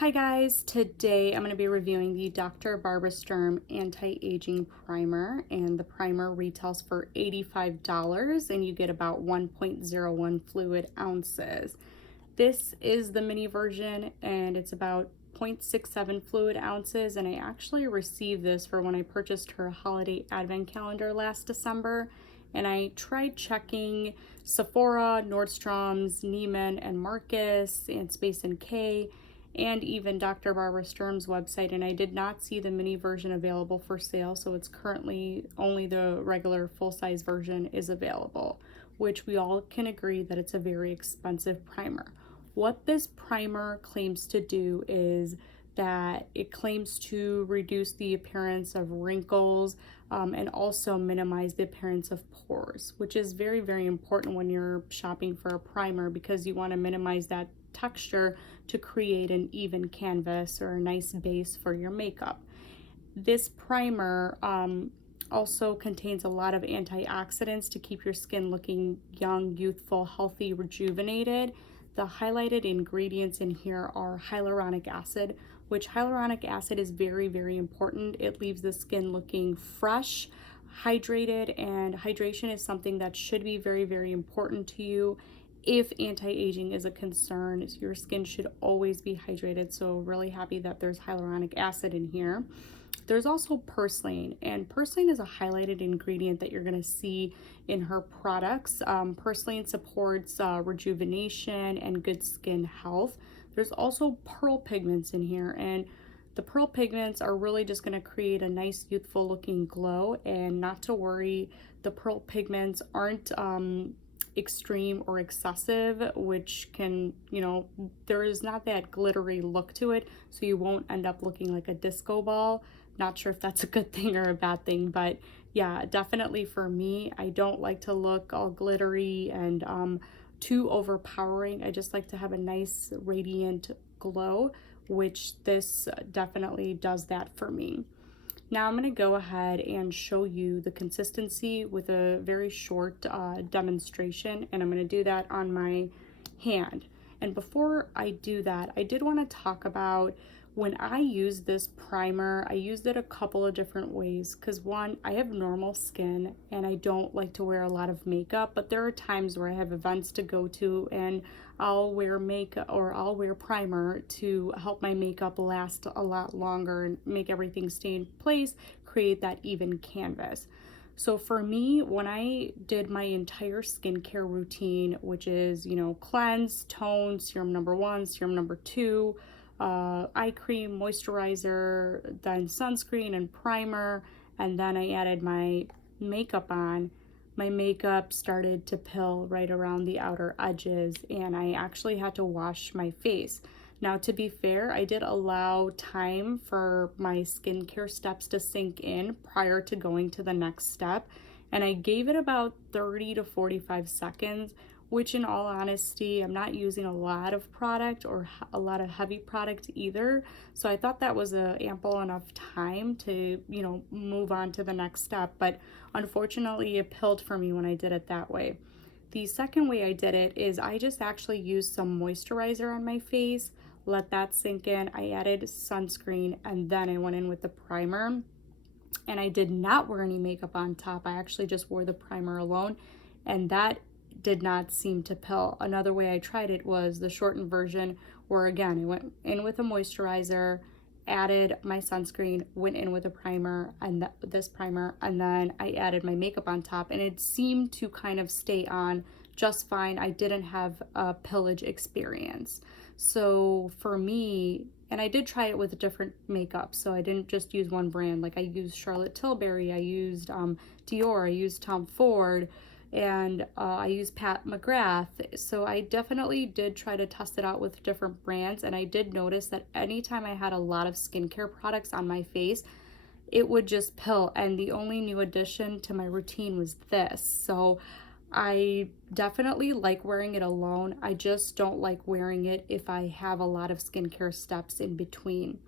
Hi guys, today I'm going to be reviewing the Dr. Barbara Sturm Anti-Aging Primer, and the primer retails for $85 and you get about 1.01 fluid ounces. This is the mini version and it's about 0.67 fluid ounces, and I actually received this for when I purchased her holiday advent calendar last December, and I tried checking Sephora, Nordstrom's, Neiman and Marcus and Space and K, and even Dr. Barbara Sturm's website, and I did not see the mini version available for sale, so it's currently only the regular full-size version is available, which we all can agree that it's a very expensive primer. What this primer claims to do is that it claims to reduce the appearance of wrinkles and also minimize the appearance of pores, which is very, very important when you're shopping for a primer, because you want to minimize that texture to create an even canvas or a nice base for your makeup. This primer also contains a lot of antioxidants to keep your skin looking young, youthful, healthy, rejuvenated. The highlighted ingredients in here are hyaluronic acid, which hyaluronic acid is very, very important. It leaves the skin looking fresh, hydrated, and hydration is something that should be very, very important to you. If anti-aging is a concern, your skin should always be hydrated, so really happy that there's hyaluronic acid in here. There's also purslane, and purslane is a highlighted ingredient that you're going to see in her products. Purslane supports rejuvenation and good skin health. There's also pearl pigments in here, and the pearl pigments are really just going to create a nice youthful looking glow. And not to worry, the pearl pigments aren't extreme or excessive, which can, there is not that glittery look to it, so you won't end up looking like a disco ball. Not sure if that's a good thing or a bad thing, but yeah, definitely for me, I don't like to look all glittery and too overpowering. I just like to have a nice radiant glow, which this definitely does that for me. Now I'm going to go ahead and show you the consistency with a very short demonstration, and I'm going to do that on my hand. And before I do that, I did want to talk about when I use this primer. I used it a couple of different ways, because one, I have normal skin and I don't like to wear a lot of makeup, but there are times where I have events to go to and I'll wear makeup, or I'll wear primer to help my makeup last a lot longer and make everything stay in place, create that even canvas. So for me, when I did my entire skincare routine, which is, cleanse, tone, serum number 1, serum number 2, eye cream, moisturizer, then sunscreen and primer, and then I added my makeup on, my makeup started to pill right around the outer edges, and I actually had to wash my face. Now, to be fair, I did allow time for my skincare steps to sink in prior to going to the next step, and I gave it about 30 to 45 seconds, which in all honesty, I'm not using a lot of product or a lot of heavy product either. So I thought that was a ample enough time to, move on to the next step. But unfortunately, it pilled for me when I did it that way. The second way I did it is I just actually used some moisturizer on my face, let that sink in. I added sunscreen, and then I went in with the primer. And I did not wear any makeup on top. I actually just wore the primer alone, and that did not seem to pill. Another way I tried it was the shortened version, where again, I went in with a moisturizer, added my sunscreen, went in with a primer and this primer, and then I added my makeup on top, and it seemed to kind of stay on just fine. I didn't have a pillage experience. So for me, and I did try it with different makeup, so I didn't just use one brand. Like I used Charlotte Tilbury, I used Dior, I used Tom Ford, and I use Pat McGrath. So I definitely did try to test it out with different brands, and I did notice that anytime I had a lot of skincare products on my face, it would just pill, and the only new addition to my routine was this. So I definitely like wearing it alone. I just don't like wearing it if I have a lot of skincare steps in between.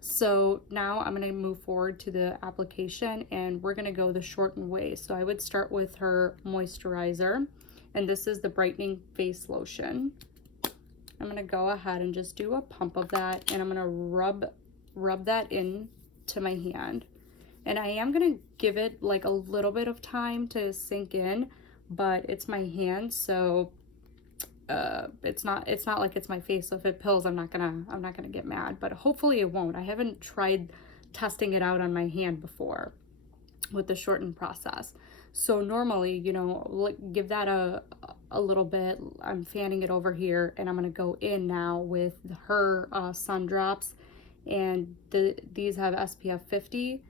So now I'm going to move forward to the application, and we're going to go the shortened way. So I would start with her moisturizer, and this is the brightening face lotion. I'm going to go ahead and just do a pump of that, and I'm going to rub that in to my hand. And I am going to give it like a little bit of time to sink in, but it's my hand, so it's not like it's my face. So if it pills, I'm not gonna get mad, but hopefully it won't. I haven't tried testing it out on my hand before with the shortened process. So normally, you know, like, give that a little bit. I'm fanning it over here, and I'm gonna go in now with her sun drops, and these have SPF 50.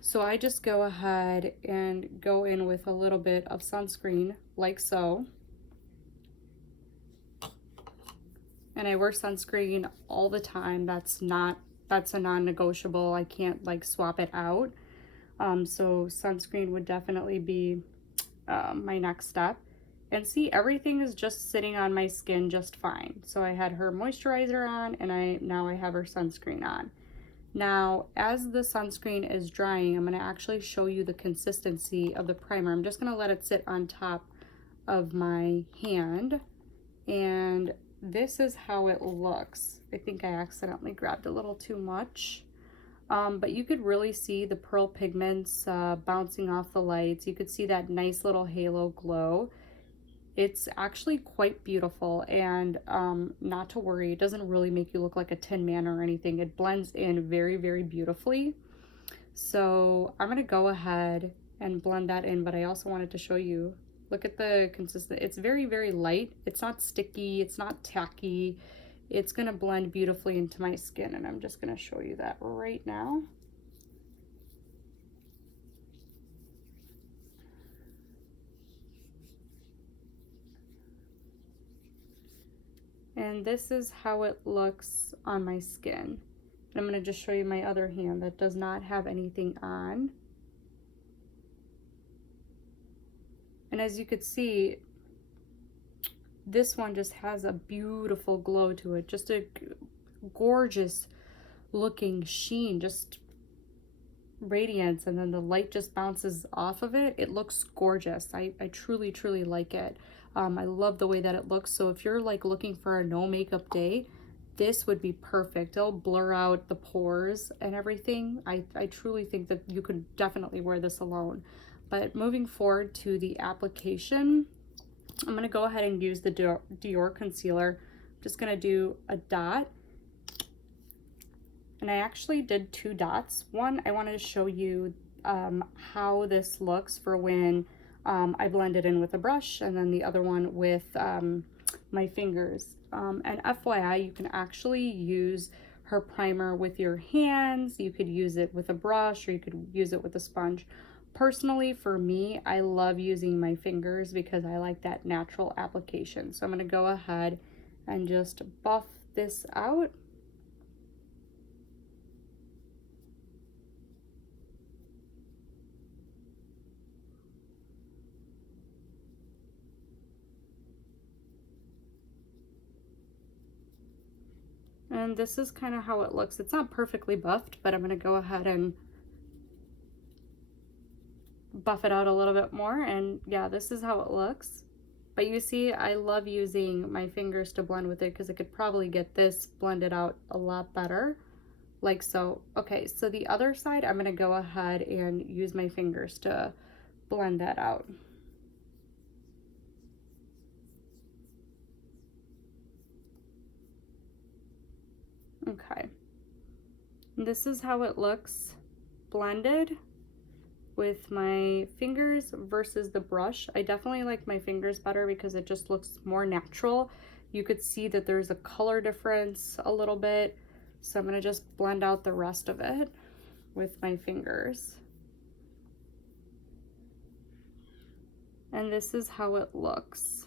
So I just go ahead and go in with a little bit of sunscreen, like so. And I wear sunscreen all the time. That's a non-negotiable. I can't like swap it out. So sunscreen would definitely be my next step. And see, everything is just sitting on my skin just fine. So I had her moisturizer on, and now I have her sunscreen on. Now, as the sunscreen is drying, I'm going to actually show you the consistency of the primer. I'm just going to let it sit on top of my hand, and this is how it looks. I think I accidentally grabbed a little too much, but you could really see the pearl pigments bouncing off the lights. You could see that nice little halo glow. It's actually quite beautiful, and not to worry, it doesn't really make you look like a Tin Man or anything. It blends in very, very beautifully. So I'm gonna go ahead and blend that in, but I also wanted to show you, look at the consistency. It's very, very light. It's not sticky, it's not tacky. It's gonna blend beautifully into my skin, and I'm just gonna show you that right now. And this is how it looks on my skin. And I'm going to just show you my other hand that does not have anything on. And as you could see, this one just has a beautiful glow to it. Just a gorgeous looking sheen, just radiance, and then the light just bounces off of it. It looks gorgeous. I truly, truly like it. I love the way that it looks. So if you're like looking for a no makeup day, this would be perfect. It'll blur out the pores and everything. I truly think that you could definitely wear this alone. But moving forward to the application, I'm going to go ahead and use the Dior concealer. I'm just going to do a dot. And I actually did 2 dots. One, I wanted to show you how this looks for when I blend it in with a brush, and then the other one with my fingers. And FYI, you can actually use her primer with your hands. You could use it with a brush, or you could use it with a sponge. Personally, for me, I love using my fingers because I like that natural application. So I'm going to go ahead and just buff this out. And this is kind of how it looks. It's not perfectly buffed, but I'm going to go ahead and buff it out a little bit more. And yeah, this is how it looks. But you see, I love using my fingers to blend with it because I could probably get this blended out a lot better, like so. Okay, so the other side, I'm going to go ahead and use my fingers to blend that out. Okay, and this is how it looks blended with my fingers versus the brush. I definitely like my fingers better because it just looks more natural. You could see that there's a color difference a little bit. So I'm gonna just blend out the rest of it with my fingers. And this is how it looks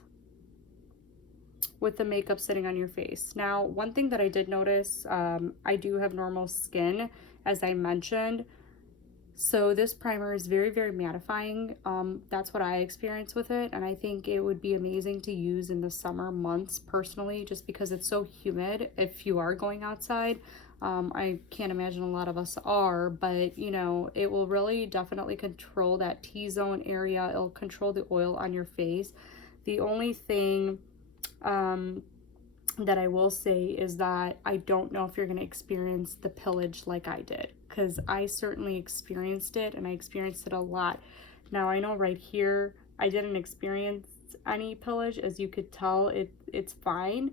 with the makeup sitting on your face. Now, one thing that I did notice, I do have normal skin, as I mentioned. So this primer is very, very mattifying. That's what I experience with it. And I think it would be amazing to use in the summer months personally, just because it's so humid if you are going outside. I can't imagine a lot of us are, but you know, it will really definitely control that T-zone area. It'll control the oil on your face. The only thing that I will say is that I don't know if you're going to experience the pillage like I did, because I certainly experienced it, and I experienced it a lot. Now I know right here I didn't experience any pillage. As you could tell, it's fine,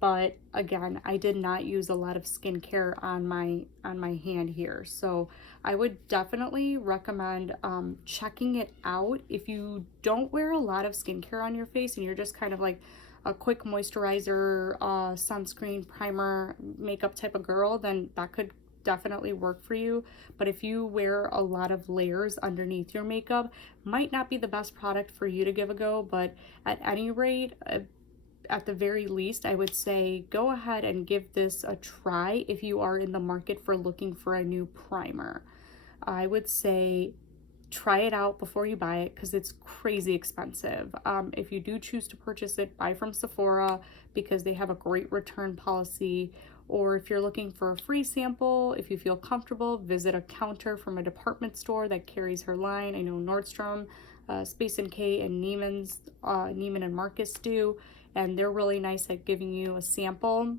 but again, I did not use a lot of skincare on my hand here, so I would definitely recommend checking it out. If you don't wear a lot of skincare on your face and you're just kind of like a quick moisturizer, sunscreen, primer, makeup type of girl, then that could definitely work for you. But if you wear a lot of layers underneath your makeup, might not be the best product for you to give a go. But at any rate, at the very least, I would say go ahead and give this a try if you are in the market for looking for a new primer. I would say try it out before you buy it, because it's crazy expensive. If you do choose to purchase it, buy from Sephora, because they have a great return policy. Or if you're looking for a free sample, if you feel comfortable, visit a counter from a department store that carries her line. I know Nordstrom, Space NK, and Neiman and Marcus do, and they're really nice at giving you a sample.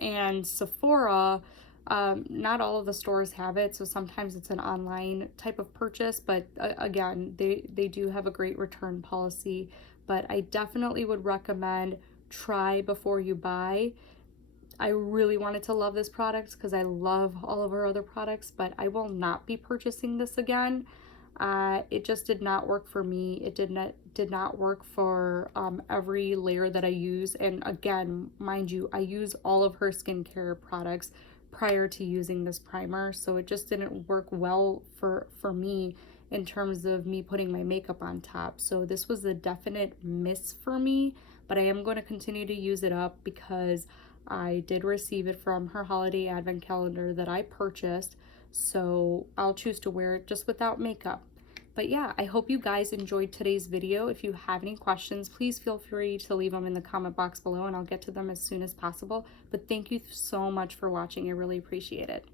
And Sephora, not all of the stores have it, so sometimes it's an online type of purchase, but again, they do have a great return policy. But I definitely would recommend try before you buy. I really wanted to love this product because I love all of our other products, but I will not be purchasing this again. It just did not work for me. It did not work for every layer that I use. And again, mind you, I use all of her skincare products prior to using this primer, so it just didn't work well for me in terms of me putting my makeup on top. So this was a definite miss for me, but I am going to continue to use it up because I did receive it from her holiday advent calendar that I purchased, so I'll choose to wear it just without makeup. But yeah, I hope you guys enjoyed today's video. If you have any questions, please feel free to leave them in the comment box below, and I'll get to them as soon as possible. But thank you so much for watching. I really appreciate it.